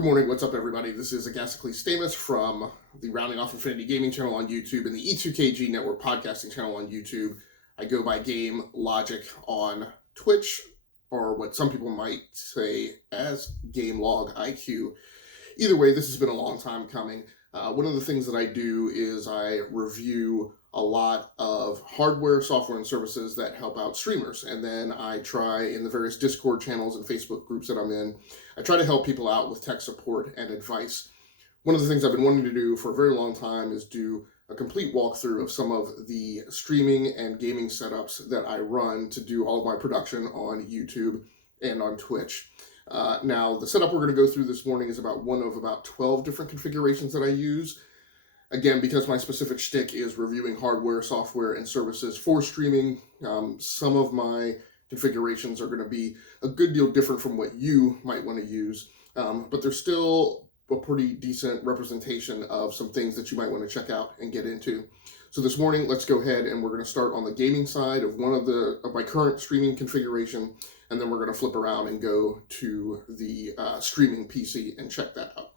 Good morning, what's up everybody? This is Agasically Stamus from the Rounding Off Infinity Gaming channel on YouTube and the E2KG Network podcasting channel on YouTube. I go by GameLogIQ on Twitch, or what some people might say as GameLogIQ. Either way, this has been a long time coming. One of the things that I do is I review a lot of hardware, software, and services that help out streamers. And then I try in the various Discord channels and Facebook groups that I'm in, I try to help people out with tech support and advice. One of the things I've been wanting to do for a very long time is do a complete walkthrough of some of the streaming and gaming setups that I run to do all of my production on YouTube and on Twitch. Now, the setup we're going to go through this morning is about one of about 12 different configurations that I use. Again, because my specific shtick is reviewing hardware, software, and services for streaming, some of my configurations are going to be a good deal different from what you might want to use, but there's still a pretty decent representation of some things that you might want to check out and get into. So this morning, let's go ahead and we're going to start on the gaming side of my current streaming configuration, and then we're going to flip around and go to the streaming PC and check that out.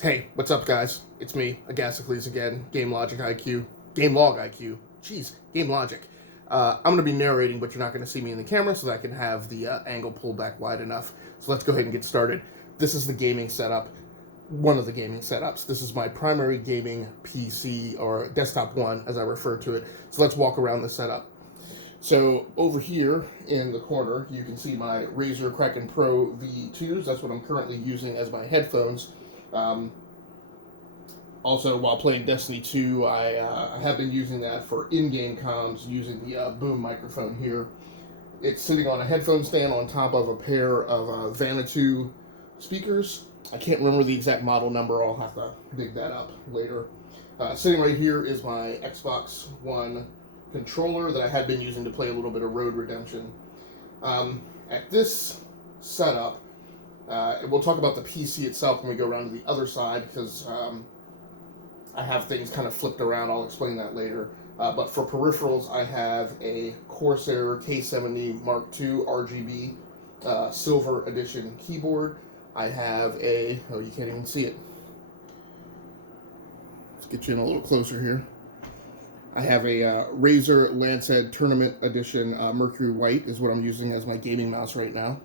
Hey, what's up guys? It's me, Agasicles again, GameLogIQ. Jeez, GameLogIQ. I'm going to be narrating, but you're not going to see me in the camera, so that I can have the angle pulled back wide enough. So let's go ahead and get started. This is the gaming setup, one of the gaming setups. This is my primary gaming PC, or desktop one, as I refer to it. So let's walk around the setup. So over here in the corner, you can see my Razer Kraken Pro V2s. That's what I'm currently using as my headphones. Also, while playing Destiny 2, I have been using that for in-game comms using the boom microphone here. It's sitting on a headphone stand on top of a pair of Vanatu speakers. I can't remember the exact model number. I'll have to dig that up later. Sitting right here is my Xbox One controller that I had been using to play a little bit of Road Redemption. At this setup, we'll talk about the PC itself when we go around to the other side, because I have things kind of flipped around. I'll explain that later. But for peripherals, I have a Corsair K70 Mark II RGB Silver Edition keyboard. I have a, oh, you can't even see it. Let's get you in a little closer here. I have a Razer Lancehead Tournament Edition Mercury White is what I'm using as my gaming mouse right now.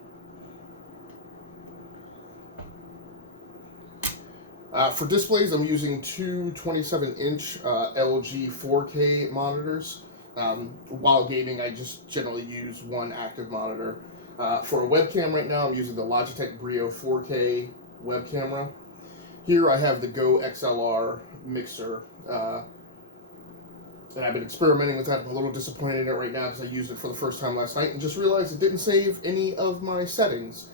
For displays, I'm using two 27-inch LG 4K monitors. While gaming, I just generally use one active monitor. For a webcam right now, I'm using the Logitech Brio 4K web camera. Here I have the Go XLR mixer. And I've been experimenting with that. I'm a little disappointed in it right now because I used it for the first time last night and just realized it didn't save any of my settings.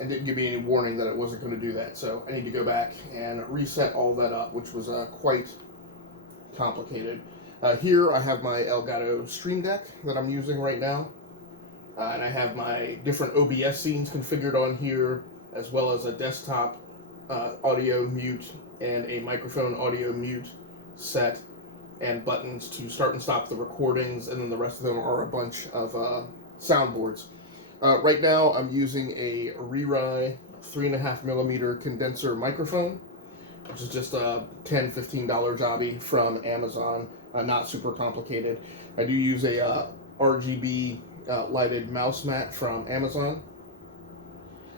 And didn't give me any warning that it wasn't going to do that. So I need to go back and reset all that up, which was quite complicated. Here I have my Elgato Stream Deck that I'm using right now. And I have my different OBS scenes configured on here, as well as a desktop audio mute and a microphone audio mute set, and buttons to start and stop the recordings, and then the rest of them are a bunch of soundboards. Right now, I'm using a Re-Rai 3.5mm condenser microphone, which is just a $10-15 jobby from Amazon. Not super complicated. I do use a RGB lighted mouse mat from Amazon.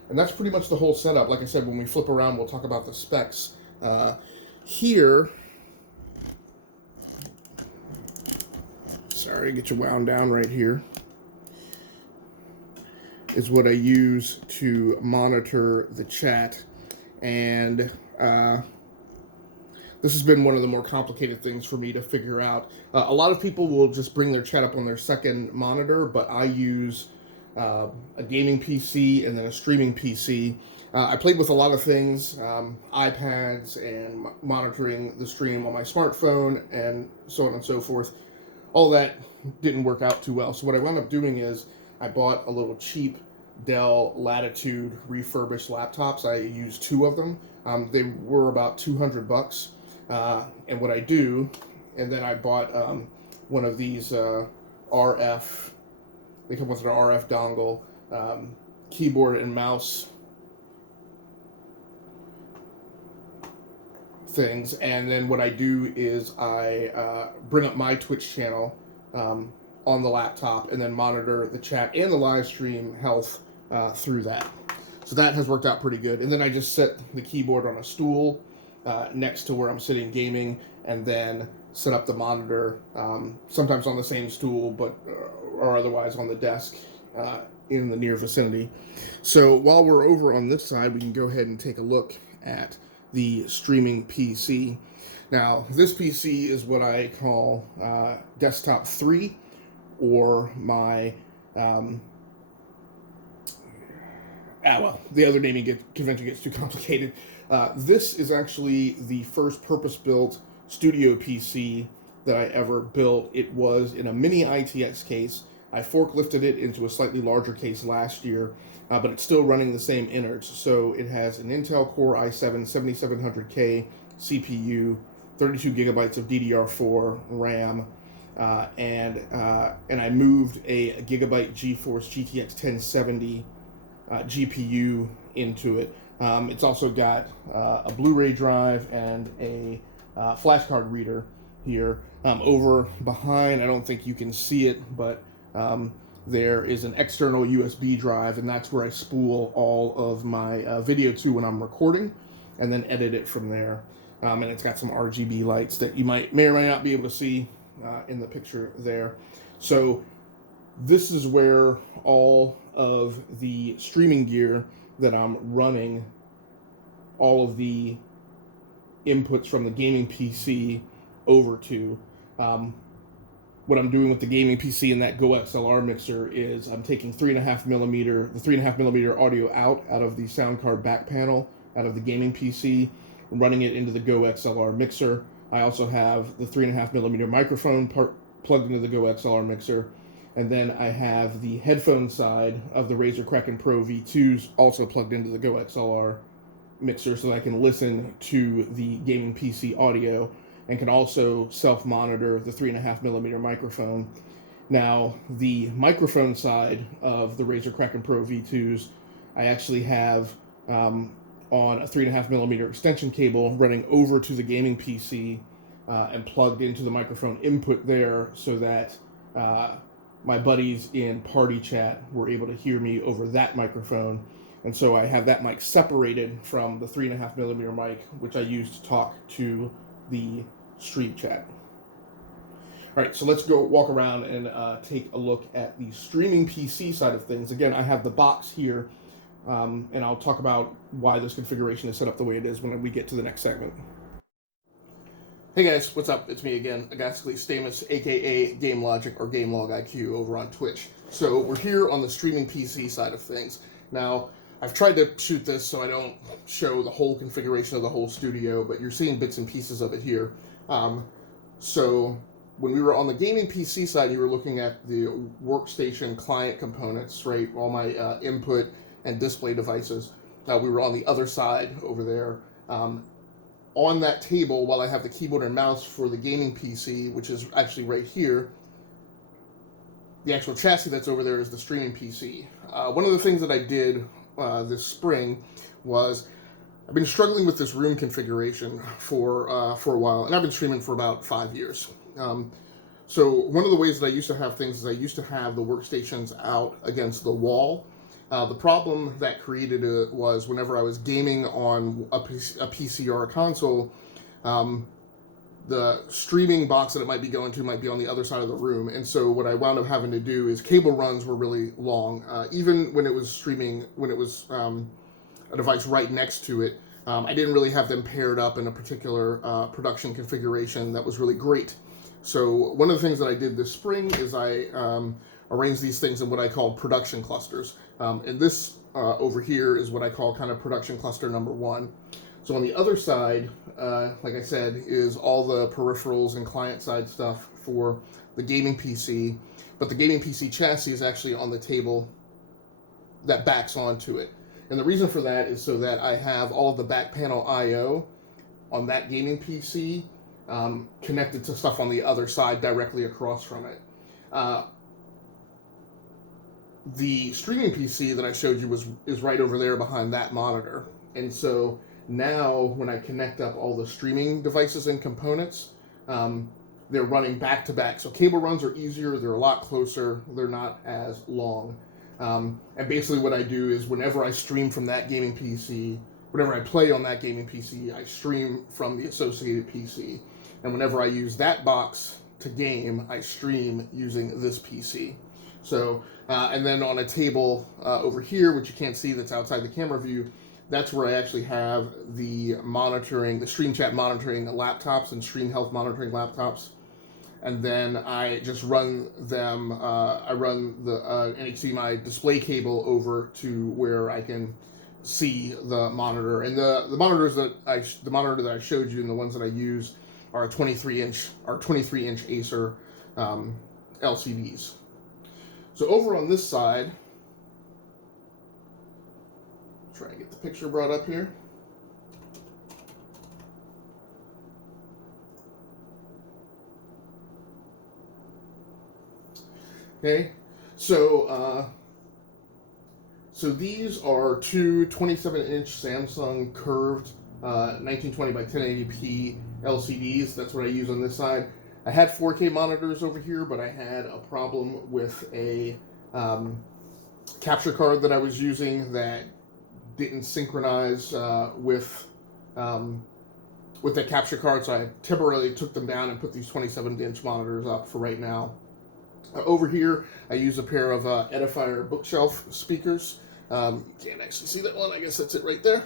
And that's pretty much the whole setup. Like I said, when we flip around, we'll talk about the specs. Here, sorry, get you wound down right here, is what I use to monitor the chat. And this has been one of the more complicated things for me to figure out. A lot of people will just bring their chat up on their second monitor, but I use a gaming PC and then a streaming PC. I played with a lot of things, iPads and monitoring the stream on my smartphone and so on and so forth. All that didn't work out too well. So what I wound up doing is I bought a little cheap Dell Latitude refurbished laptops. I used two of them. They were about $200. And what I do, and then I bought one of these RF They come with an RF dongle, keyboard and mouse things, and then what I do is I bring up my Twitch channel on the laptop and then monitor the chat and the live stream health through that. So that has worked out pretty good. And then I just set the keyboard on a stool next to where I'm sitting gaming, and then set up the monitor, sometimes on the same stool, but or otherwise on the desk in the near vicinity. So while we're over on this side, we can go ahead and take a look at the streaming PC. Now, this PC is what I call Desktop 3, or my well, the other naming convention gets too complicated. This is actually the first purpose-built studio PC that I ever built. It was in a mini ITX case. I forklifted it into a slightly larger case last year, but it's still running the same innards. So it has an Intel Core i7 7700K CPU, 32 gigabytes of DDR4 RAM, and I moved a Gigabyte GeForce GTX 1070 GPU into it. It's also got a Blu-ray drive and a flash card reader here. Over behind, I don't think you can see it, but there is an external USB drive, and that's where I spool all of my video to when I'm recording, and then edit it from there. And it's got some RGB lights that you may or may not be able to see in the picture there. So this is where all of the streaming gear that I'm running, all of the inputs from the gaming PC over to. What I'm doing with the gaming PC and that Go XLR mixer is I'm taking the 3.5 millimeter audio out of the sound card back panel, out of the gaming PC, running it into the Go XLR mixer. I also have the 3.5 millimeter microphone plugged into the Go XLR mixer. And then I have the headphone side of the Razer Kraken Pro V2s also plugged into the Go XLR mixer, so that I can listen to the gaming PC audio, and can also self-monitor the 3.5 millimeter microphone. Now, the microphone side of the Razer Kraken Pro V2s, I actually have on a 3.5 millimeter extension cable running over to the gaming PC and plugged into the microphone input there, so that my buddies in party chat were able to hear me over that microphone. And so I have that mic separated from the 3.5 millimeter mic, which I use to talk to the stream chat. All right, so let's go walk around and take a look at the streaming PC side of things. Again, I have the box here, and I'll talk about why this configuration is set up the way it is when we get to the next segment. Hey guys, what's up? It's me again, Agasically Stamus, aka GameLogic or GameLogIQ over on Twitch. So we're here on the streaming PC side of things. Now, I've tried to shoot this so I don't show the whole configuration of the whole studio, but you're seeing bits and pieces of it here. So when we were on the gaming PC side, you were looking at the workstation client components, right? All my input and display devices. We were on the other side over there. On that table, while I have the keyboard and mouse for the gaming PC, which is actually right here, the actual chassis that's over there is the streaming PC. One of the things that I did this spring was, I've been struggling with this room configuration for a while, and I've been streaming for about 5 years. So one of the ways that I used to have things is I used to have the workstations out against the wall. The problem that created it was whenever I was gaming on a PC or a console, the streaming box that it might be going to might be on the other side of the room. And so what I wound up having to do is cable runs were really long. Even when it was streaming, when it was a device right next to it, I didn't really have them paired up in a particular production configuration that was really great. So one of the things that I did this spring is I arranged these things in what I call production clusters. And this over here is what I call kind of production cluster number 1. So on the other side, like I said, is all the peripherals and client side stuff for the gaming PC, but the gaming PC chassis is actually on the table that backs onto it. And the reason for that is so that I have all of the back panel I/O on that gaming PC connected to stuff on the other side directly across from it. the streaming PC that I showed you is right over there behind that monitor. And so now when I connect up all the streaming devices and components, they're running back to back. So cable runs are easier, they're a lot closer, they're not as long. And basically what I do is whenever I stream from that gaming PC, whenever I play on that gaming PC, I stream from the associated PC. And whenever I use that box to game, I stream using this PC. So, and then on a table over here, which you can't see that's outside the camera view, that's where I actually have the monitoring, the Stream Chat monitoring laptops and Stream Health monitoring laptops. And then I just run them, I run the an HDMI display cable over to where I can see the monitor. And the monitor that I showed you and the ones that I use are 23-inch Acer LCDs. So over on this side, try and get the picture brought up here. Okay, so these are two 27-inch Samsung curved 1920 by 1080p LCDs. That's what I use on this side. I had 4K monitors over here, but I had a problem with a capture card that I was using that didn't synchronize with that capture card, so I temporarily took them down and put these 27-inch monitors up for right now. Over here, I use a pair of Edifier bookshelf speakers. You can't actually see that one. I guess that's it right there.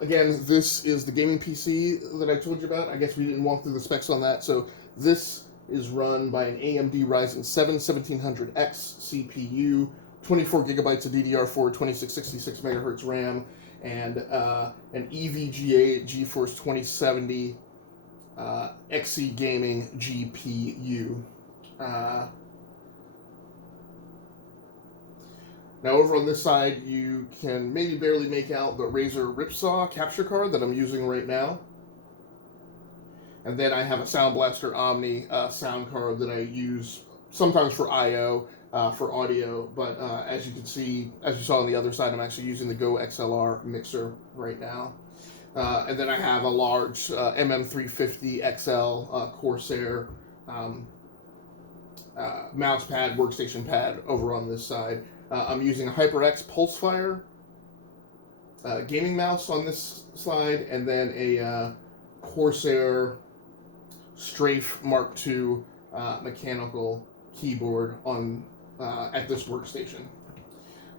Again, this is the gaming PC that I told you about. I guess we didn't walk through the specs on that. So this is run by an AMD Ryzen 7 1700X CPU, 24 gigabytes of DDR4, 2666 megahertz RAM, and an EVGA GeForce 2070 XE Gaming GPU. Now over on this side, you can maybe barely make out the Razer Ripsaw capture card that I'm using right now. And then I have a Sound Blaster Omni sound card that I use sometimes for I/O, for audio. But as you can see, as you saw on the other side, I'm actually using the Go XLR mixer right now. And then I have a large MM350 XL Corsair mouse pad, workstation pad over on this side. I'm using a HyperX Pulsefire gaming mouse on this slide, and then a Corsair Strafe Mark II mechanical keyboard on at this workstation.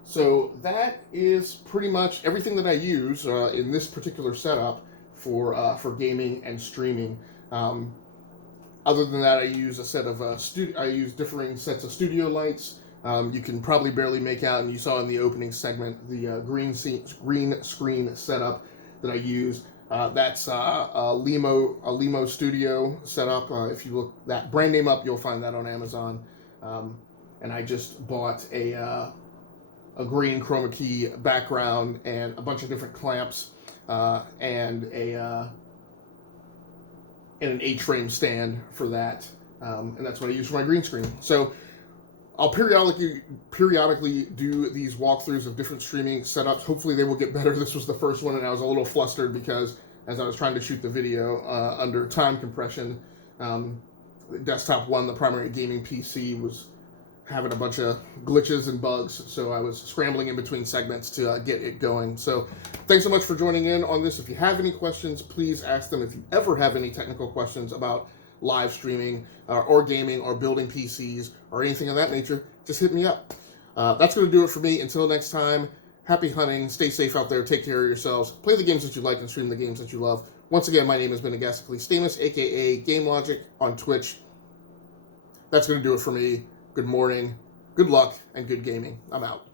So that is pretty much everything that I use in this particular setup for gaming and streaming. Other than that, I use a set of I use differing sets of studio lights. You can probably barely make out, and you saw in the opening segment, the green screen setup that I use. That's a Limo Studio setup. If you look that brand name up, you'll find that on Amazon. And I just bought a green chroma key background and a bunch of different clamps and an H-frame stand for that. And that's what I use for my green screen. So I'll periodically do these walkthroughs of different streaming setups. Hopefully they will get better. This was the first one, and I was a little flustered because as I was trying to shoot the video under time compression, Desktop 1, the primary gaming PC, was having a bunch of glitches and bugs, so I was scrambling in between segments to get it going. So thanks so much for joining in on this. If you have any questions, please ask them. If you ever have any technical questions about live streaming or gaming or building PCs or anything of that nature, just hit me up. That's going to do it for me. Until next time, happy hunting, stay safe out there, take care of yourselves, play the games that you like and stream the games that you love. Once again, my name has been Agasically Stamus, aka GameLogic on Twitch. That's going to do it for me. Good morning, good luck, and good gaming. I'm out.